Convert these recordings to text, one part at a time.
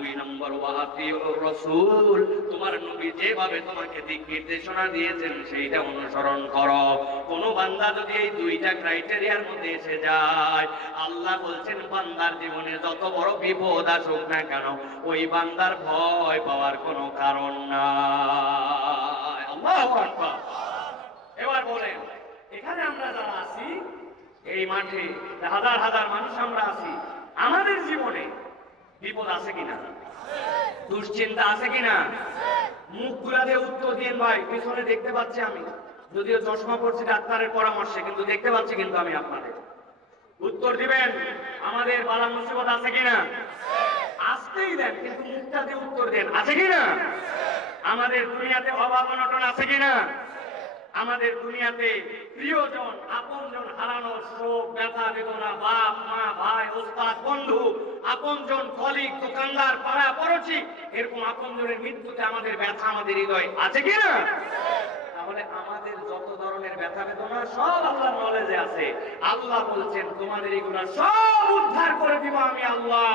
দুই নম্বর ওয়াতিউর রাসূল, তোমার নবী যেভাবে তোমাকে দিক নির্দেশনা দিয়েছেন সেইটা অনুসরণ করো। কোন বান্দা যদি এই দুইটা ক্রাইটেরিয়ার মধ্যে এসে যায়, আল্লাহ বলছেন বান্দার জীবনে যত বড় বিপদ আসুক না কেন ওই বান্দার ভয় পাওয়ার কোনো কারণ নাই। আল্লাহু আকবার। এবার বলেন, এখানে আমরা যারা আছি, এই মাঠে হাজার হাজার মানুষ আমরা আছি, আমাদের জীবনে বিপদ আছে কিনা, দুশ্চিন্তা আছে কিনা? মুখ গুলাতে উত্তর দিন ভাই, পিছনে দেখতে পাচ্ছি আমি, যদিও চশমা পড়ছি ডাক্তারের পরামর্শে, কিন্তু দেখতে পাচ্ছি কিন্তু আমি আপনাদের। উত্তর দিবেন, আমাদের বালা মুসিবত আছে কিনা? আসতেই দেন, কিন্তু মুখটা দিয়ে উত্তর দেন, আছে কিনা? আমাদের দুনিয়াতে অভাব অনটন আছে কিনা? আমাদের দুনিয়াতে প্রিয়জন আপনজন হারানোর শোক ব্যথা বেদনা, বাপ মা ভাই ওস্তাদ বন্ধু আপনজন কলিগ দোকানদার পাড়া পড়োশি, এরকম আপনজনের মৃত্যুতে আমাদের ব্যথা আমাদের হৃদয় আছে কিনা? তাহলে আমাদের যত ধরনের ব্যথা বেদনা সব আল্লাহর নলেজে আছে। আল্লাহ বলছেন তোমাদের এগুলা সব উদ্ধার করে দিব আমি আল্লাহ,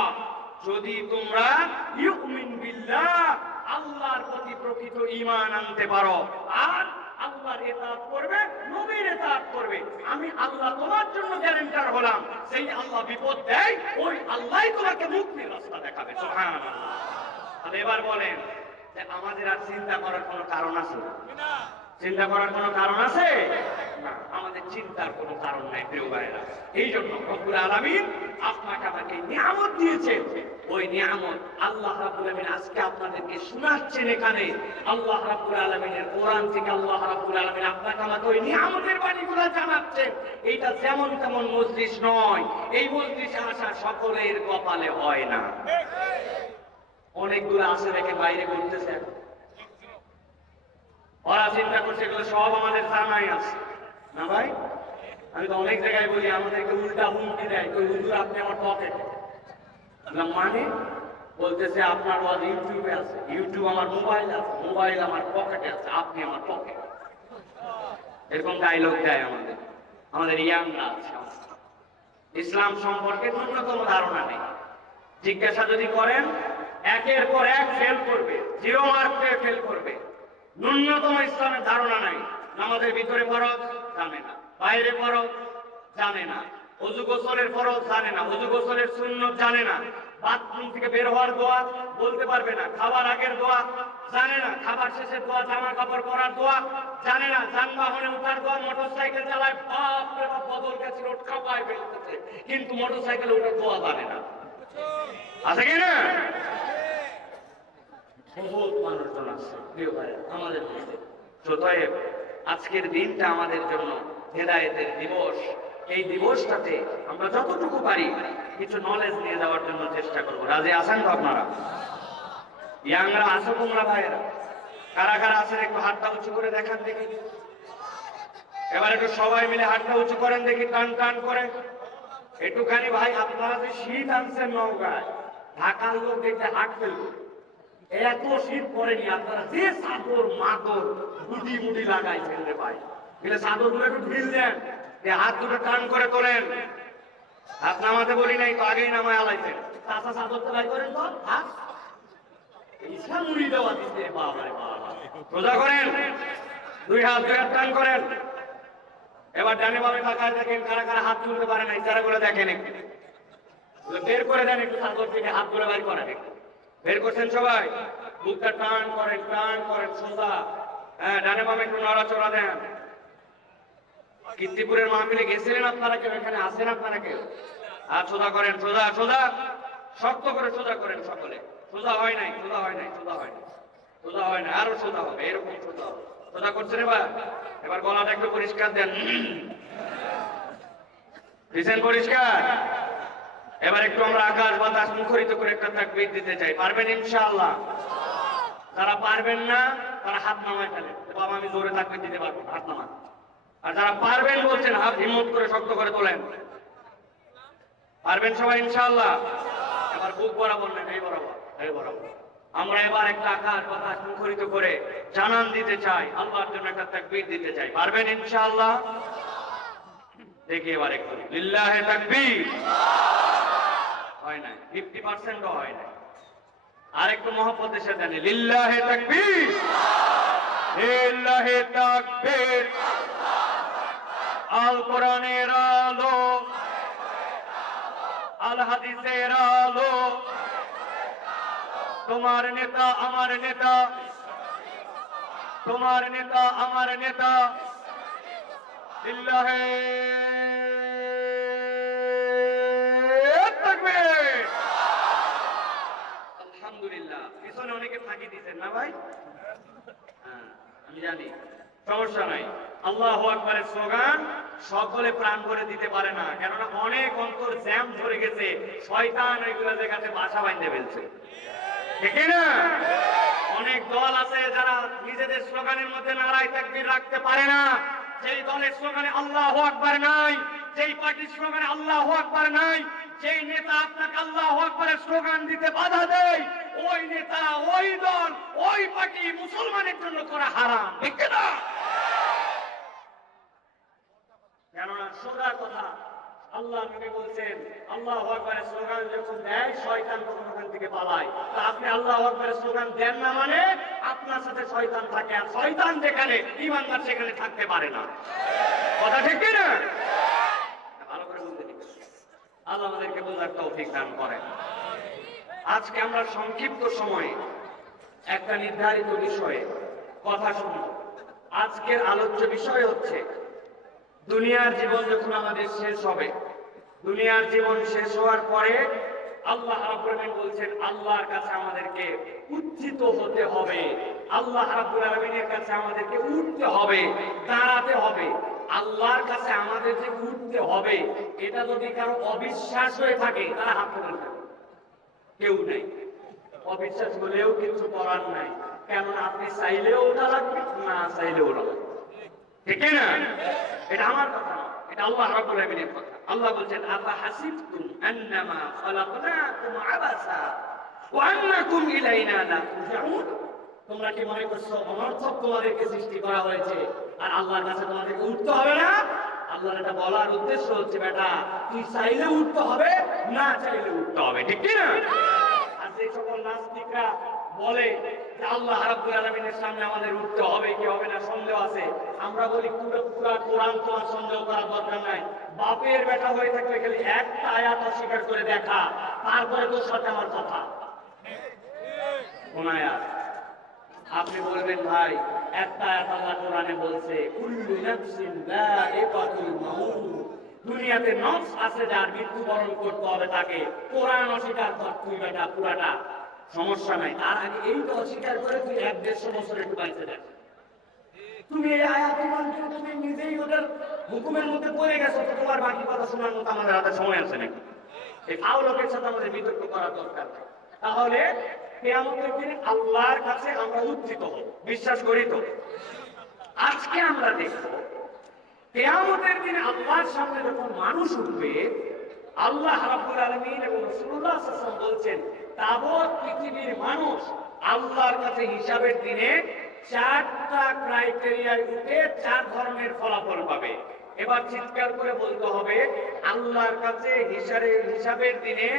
যদি তোমরা ইউমিন বিল্লাহ, আল্লাহর প্রতি প্রকৃত ঈমান আনতে পারো আর আল্লাহর ইতাআত করবে, নবীর ইতাআত করবে। আমি আল্লাহ তোমার জন্য গ্যারান্টার হলাম, সেই আল্লাহ বিপদ দেয় ওই আল্লাহই তোমাকে মুক্তির রাস্তা দেখাবে। সুবহানাল্লাহ। তাহলে এবার বলেন যে আমাদের আর চিন্তা করার কোনো কারণ আছে না? চিন্তা করার কোনো কারণ আছে না, আমাদের চিন্তার কোনো কারণ নাই প্রিয় ভাইরা। এই জন্য রব্বুল আলামিন আপনাকে আমাকে নিয়ামত দিয়েছেন, ওই নিয়ামত আল্লাহ রাব্বুল আলামিন আজকে আপনাদেরকে শোনাচ্ছেন। এখানে আল্লাহ রাব্বুল আলামিনের কোরআন থেকে আল্লাহ রাব্বুল আলামিন আপনাকে আমাকে ওই নিয়ামতের বাণীগুলো জানাচ্ছেন। এইটা যেমন তেমন মজলিস নয়, এই মজলিসে আসা সকলের কপালে হয় না। অনেকগুলো আছে দেখে বাইরে ঘুরতেছে, ওরা চিন্তা করছে এগুলো সব আমাদের জানাই আছে না ভাই। আমি তো অনেক জায়গায় বলি আমাদেরকে উল্টা হুমকি দেয়, ওই হুজুর আপনি আমার পকেটে, মানে বলতেছে আপনার ওয়াজ ইউটিউবে আছে, ইউটিউব আমার মোবাইল আছে, মোবাইল আমার পকেটে আছে, আপনি আমার পকেট। এরকম ডায়লগ দেয় আমাদের আমাদের ইয়াংরা আছে। ইসলাম সম্পর্কে ন্যূনতম ধারণা নেই। জিজ্ঞাসা যদি করেন একের পর এক ফেল করবে, 0 মার্ক পেয়ে ফেল করবে। ন্যূনতম ইসলামের ধারণা নাই। নামাজের ভিতরে ফরজ জানে না, বাইরে ফরজ জানে না, ওযু গোসলের ফরজ জানে না, ওযু গোসলের সুন্নত জানে না, বাথরুম থেকে বের হওয়ার দোয়া বলতে পারবে না, খাবার আগের দোয়া জানে না, খাবার শেষের দোয়া, জামা কাপড় পরার দোয়া জানে না, যানবাহনে ওঠার দোয়া, মোটরসাইকেল চালায় বাপ রে বাপ বদল গেছে রোড খাপায় ফেলতেছে, কিন্তু মোটরসাইকেলে ওঠার দোয়া জানে না। আছে কি না? বহুত মানুষজন আছে প্রিয় ভাই আমাদের মধ্যে। অতএব আজকের দিনটা আমাদের জন্য হেদায়েতের দিবস। এই দিবসটাতে আমরা যতটুকু পারি কিছু নলেজ নিয়ে যাওয়ার জন্য চেষ্টা করব। রাজি আছেন তো আপনারা? ইয়াংরা আসো তোমরা ভাইয়েরা, কারা কারা আছেন একটু হাতটা উঁচু করে দেখান দেখি। এবার একটু সবাই মিলে হাতটা উঁচু করেন দেখি, টান টান করে একটুখানি। ভাই আপনারা যে শীত আনছেন নওগাঁয়, ঢাকার লোক দেখতে হাট ফেলবে, এত শীত পড়েনি। আপনারা যে চাদর মাদর গুটি মুটি লাগাইছেন রে ভাই, এগুলো চাদর গুলো একটু ঢিল দেন, হাত দুটো টান করে তোলেন। হাত নামাতে বলি নাই তো, আগেই নামায় আলাইছেন। চাচা চাদর তোলাই করেন তো, হাত ইসা মুড়ি দেওয়া দিচ্ছে। বাবা রোজা করেন, 2 হাত টান করেন। এবার ডানে বামে তাকায় দেখেন কারা কারা হাত তুলতে পারে না, ইশারাগুলো দেখেন একটু, বের করে দেন একটু চাদর থেকে, হাতগুলো বের করেন একটু। বের করছেন সবাই, বুকটা টান করেন, টান করেন সোজা। হ্যাঁ, ডানে বামে একটু নড়াচড়া দেন। কীর্তিপুরের মাহফিলে গেছিলেন আপনারা কেউ? এখানে আসেন আপনারা কেউ? হাত সোজা করেন, সোজা সোজা, শক্ত করে সোজা করেন সকলে। সোজা হয় নাই, সোজা হয় নাই, সোজা হয় নাই, সোজা হয় না, আরো সোজা হবে, এরকম সোজা হবে। সোজা করছেন এবার? এবার গলাটা একটু পরিষ্কার দেন, দিচ্ছেন পরিষ্কার? এবার একটু আমরা আকাশ বাতাস মুখরিত করে একটা তাকবীর দিতে চাই। পারবেন ইনশাআল্লাহ? যারা পারবেন না তারা হাত নামায় ফেলেন, বাবা আমি জোরে তাকবীর দিতে পারবো, হাত নামান। আর যারা পারবেন বলছেন হাত হিম্মত করে শক্ত করে তোলেন। পারবেন সবাই ইনশাআল্লাহ? এবার বুক বরাবর নেন, এই বরাবর, এই বরাবর। আমরা এবার একটা আকাশ বাতাস মুখরিত করে জানান দিতে চাই, আল্লাহর জন্য একটা তাকবীর দিতে চাই। পারবেন ইনশাআল্লাহ? দেখি এবার একটু লিল্লাহে তাকবীর। হয় নাই, 50% হয় নাই। আর একটু মহব্বতের সাথে লিল্লাহে তাকবীর, লিল্লাহে তাকবীর। আল কোরআনের আলো, আল হাদিসের আলো, তোমার নেতা আমার নেতা, তোমার নেতা আমার নেতা। লিল্লাহে তাকবীর। আলহামদুলিল্লাহ। পিছনে অনেকে ফাঁকি দিচ্ছেন না ভাই? হ্যাঁ, আমি জানি, সমস্যা নাই। আল্লাহু আকবারের স্লোগান সকলে প্রাণ ভরে দিতে পারে না, কেননা অনেক অন্তর জ্যাম ধরে গেছে, শয়তান ওইগুলো জায়গাতে বাসা বাঁধতে ফেলছে, ঠিক না? অনেক দল আছে যারা নিজেদের স্লোগানের মধ্যে নারায়ে তাকবীর রাখতে পারে না। যেই দলের স্লোগানে আল্লাহু আকবার নাই, যেই পার্টির স্লোগানে আল্লাহু আকবার নাই, যেই নেতা আপনাকে আল্লাহু আকবারের স্লোগান দিতে বাধা দেয়, ওই নেতা, ওই দল, ওই পার্টি মুসলমানের জন্য করা হারাম, ঠিক না? কেননা সোজা কথা, আল্লাহ নবী বলছেন আল্লাহু আকবারের স্লোগান যখন দেয় শয়তান তখন ওখান থেকে পালায়। তা আপনি আল্লাহু আকবারের স্লোগান দেন না মানে আপনার সাথে শয়তান থাকে, আর শয়তান যেখানে ঈমানদার সেখানে থাকতে পারে না। কথা ঠিক কি না? ভালো করে বুঝতে দিন, আল্লাহ আমাদেরকে বোঝার তৌফিক দান করেন। আজকে আমরা সংক্ষিপ্ত সময়ে একটা নির্ধারিত বিষয়ে কথা শুনব। আজকের আলোচ্য বিষয় হচ্ছে দুনিয়ার জীবন যখন আমাদের শেষ হবে, দুনিয়ার জীবন শেষ হওয়ার পরে আল্লাহ রাব্বুল আলামিন বলছেন আল্লাহর কাছে আমাদেরকে উত্থিত হতে হবে, আল্লাহ রাব্বুল আলামিনের কাছে আমাদেরকে উঠতে হবে, দাঁড়াতে হবে। আল্লাহর কাছে আমাদের যে উঠতে হবে, এটা যদি কারো অবিশ্বাস হয়ে থাকে তারা হাত তুলে দেবে। কেউ নাই, অবিশ্বাস হলেও কিছু করার নাই, কেননা আপনি চাইলেও ওটা লাগবে, না চাইলেও ওটা লাগবে, ঠিক না? এটা আমার কথা না, এটা আল্লাহ রাব্বুল আলামিনের কথা। আল্লাহ বলছেন আফা হাসিবতুম আন্নামা খালাকনাকুম আবাসা ওয়া আন্নাকুম ইলাইনা লা তুরজাউন। তোমরা কি মনে করছো অনর্থক তোমাদেরকে সৃষ্টি করা হয়েছে আর আল্লাহর কাছে তোমাদেরকে উঠতে হবে না? আল্লাহর এটা বলার উদ্দেশ্য হচ্ছে বেটা তুই চাইলে উঠতে হবে, না চাইলে উঠতে হবে, ঠিক কি না? আর যে সকল নাস্তিকরা বলে যে আল্লাহ রাব্বুল আলামিনের সামনে আমাদের উঠতে হবে কি হবে না সন্দেহ আছে, আমরা বলি পুরো কোরআন তোমার সন্দেহ করার দরকার নাই। বাপের বেটা হয়ে থাকলে খালি একটা আয়াত অস্বীকার করে দেখা, তারপরে তোর সাথে আমার কথা। কোন আয়াত? আপনি বলবেন ভাই একটা আয়াত আল্লাহ কোরআনে বলছে কুল্লু নাফসিন যায়িকাতুল মাউত, দুনিয়াতে নফস আছে যার মৃত্যুবরণ করতে হবে তাকে। কোরআন অস্বীকার কর তুই বেটা পুরাটা, সমস্যা নাই। তার আগে এই তো অস্বীকার করে তুই 1-150 বছর একটু বাঁচতে দেখ। তুমি এই আয়াত মানতে তুমি নিজেই ওদের হুকুমের মধ্যে পড়ে গেছো, তো তোমার বাকি কথা শোনার মতো আমাদের হাতে সময় আছে নাকি? এই ফাও লোকের সাথে আমাদের বিতর্ক করার দরকার নেই। তাহলে কিয়ামতের দিনে আল্লাহর কাছে আমরা উত্থিত হব, বিশ্বাস করি তো? আজকে আমরা দেখব কিয়ামতের দিনে আল্লাহর সামনে যখন মানুষ উঠবে, আল্লাহ রাব্বুল আলামিন এবং রাসূলুল্লাহ সাল্লাল্লাহু আলাইহি ওয়াসাল্লাম বলছেন তাবৎ পৃথিবীর মানুষ আল্লাহর কাছে হিসাবের দিনে 4টা ক্রাইটেরিয়ায় উঠে 4 ধরনের ফলাফল পাবে। এবার চিৎকার করে বলতে হবে আল্লাহর কাছে হিসাবের দিনে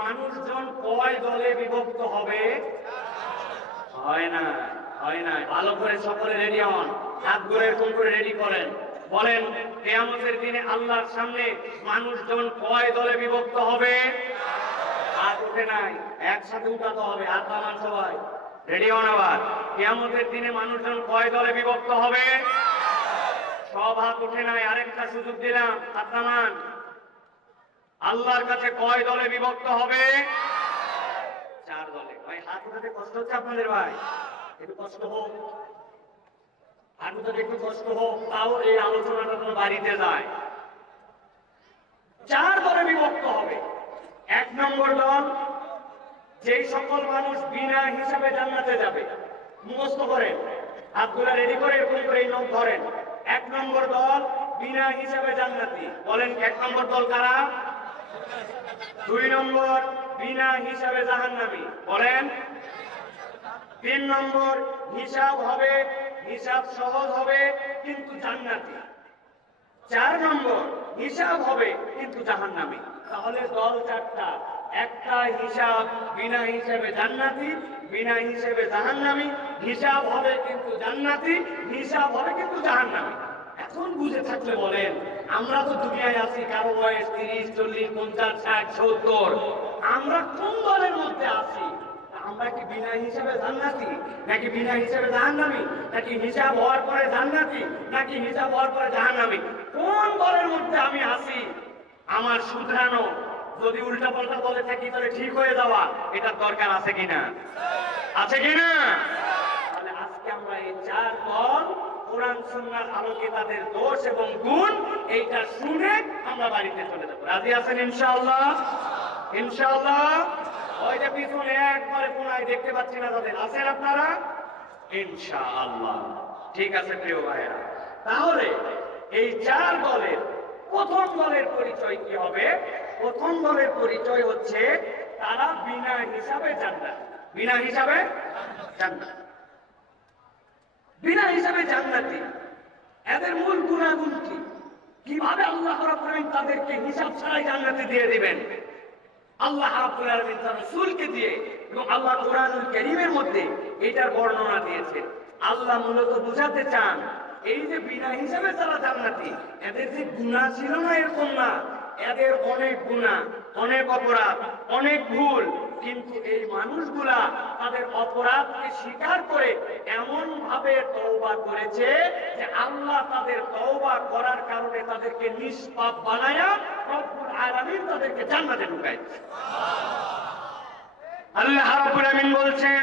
মানুষজন কয় দলে বিভক্ত হবে? হয় না, হয় না। ভালো করে সকলে রেডি হন, হাতগুলো এরকম করে রেডি করেন। বলেন কিয়ামতের দিনে আল্লাহর সামনে মানুষজন কয় দলে বিভক্ত হবে? হাত উঠে নাই, একসাথে উঠাতে হবে। হাত নামান সবাই, রেডি হন। আবার কিয়ামতের দিনে মানুষজন কয় দলে বিভক্ত হবে? সব হাত উঠে নাই, আরেকটা সুযোগ দিলাম, হাত নামান। আল্লাহর কাছে কয় দলে বিভক্ত হবে? 4 দলে। ভাই হাত উঠাতে কষ্ট হচ্ছে আপনাদের? ভাই একটু কষ্ট হোক, হাত উঠাতে একটু কষ্ট হোক, তাও এই আলোচনাটা যেন বাড়িতে যায়। 4 দলে বিভক্ত হবে। 1 নম্বর দল, যেই সকল মানুষ বিনা হিসাবে জান্নাতে যাবে। মুখস্থ করেন, হাতগুলা রেডি করে এরকম করে এই নখ ধরেন। 1 নম্বর দল বিনা হিসাবে জান্নাতি। বলেন 1 নম্বর দল কারা? 2 নম্বর বিনা হিসাবে জাহান্নামী। বলেন 3 নম্বর হিসাব হবে, হিসাব সহজ হবে কিন্তু জান্নাতি। 4 নম্বর হিসাব হবে কিন্তু জাহান্নামী। তাহলে দল 4টা। একটা হিসাব, বিনা হিসাবে জান্নাতি, বিনা হিসাবে জাহান্নামী। হিসাব হবে কিন্তু জান্নাতি, হিসাব হবে কিন্তু জাহান্নামী। এখন বুঝে থাকলে বলেন, আমরা তো দুনিয়ায় আছি, কারো বয়স 30, 40, 50, 60, 70, আমরা কোন দলের মধ্যে আছি? আমরা কি বিনা হিসাবে জান্নাতি, নাকি বিনা হিসাবে জাহান্নামী, নাকি হিসাব হওয়ার পরে জান্নাতি, নাকি হিসাব হওয়ার পরে জাহান্নামী? কোন দলের মধ্যে আমি আছি? আমার শুধরানো, যদি উল্টা পাল্টা দলে থাকি তাহলে ঠিক হয়ে যাওয়া, এটার দরকার আছে কিনা? আছে কিনা? তাহলে আজকে আমরা এই 4 দল, কোরআন সুন্নাহর আলোকে তাদের দোষ এবং গুণ, এইটা শুনে আমরা বাড়িতে চলে যাব। রাজি আছেন ইনশাআল্লাহ? ইনশাআল্লাহ। ওই যে পিছনে একবারে কোনায় দেখতে পাচ্ছি না তাদের, আছেন আপনারা? ইনশাআল্লাহ। ঠিক আছে প্রিয় ভাইরা, তাহলে এই 4 দলের প্রথম দলের পরিচয় কি হবে? প্রথম দলের পরিচয় হচ্ছে তারা বিনা হিসাবে জান্নাত। বিনা হিসাবে জান্নাত, বিনা হিসাবে জান্নাতি। এদের মূল গুণাগুণ কি? কিভাবে আল্লাহ রাব্বুল আলামিন তাদেরকে হিসাব ছাড়াই জান্নাতে দিয়ে দিবেন? আল্লাহ রাব্বুল আলামিন তার রাসূলকে দিয়ে এবং আল্লাহ কোরআনুল কারীমের মধ্যে এটার বর্ণনা দিয়েছেন। আল্লাহ মূলত বোঝাতে চান, এই যে বিনা হিসাবে যারা জান্নাতি, এদের যে গুনাহ ছিল না এরকম না, এদের অনেক গুনাহ, অনেক অপরাধ, অনেক ভুল, কিন্তু এই মানুষগুলা তাদের অপরাধকে স্বীকার করে এমন ভাবে তওবা করেছে যে আল্লাহ তাদের তওবা করার কারণে তাদেরকে নিষ্পাপ বানায়া রব্বুল আলামিন তাদেরকে জান্নাতে ঢুকায়। আল্লাহ রাব্বুল আলামিন বলছেন